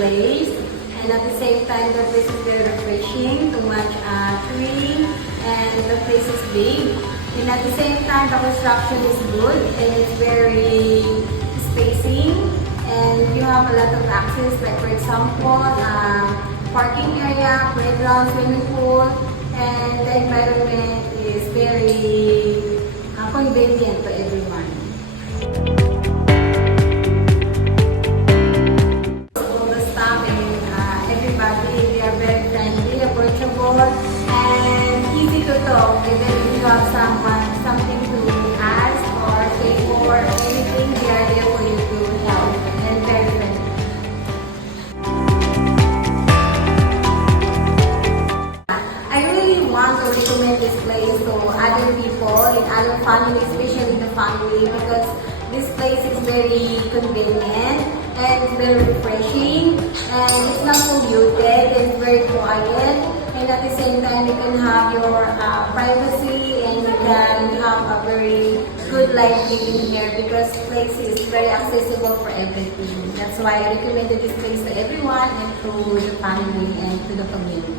place. And at the same time, the place is very refreshing, too much tree, and the place is big. And at the same time, the construction is good and it's very spacing. And you have a lot of access, like for example, parking area, playground, swimming pool, and the environment is very convenient to everyone. All the staff and everybody, they are very friendly, approachable, and easy to talk. Even if you have something to ask or say for anything, they are there for you to help, and very friendly. I really want to recommend this place to other people and other families, especially the family, because this place is very convenient and it's very refreshing and it's not polluted, it's very quiet, and at the same time you can have your privacy and you can have a very good life living here because this place is very accessible for everything. That's why I recommended this place to everyone and to the family and to the community.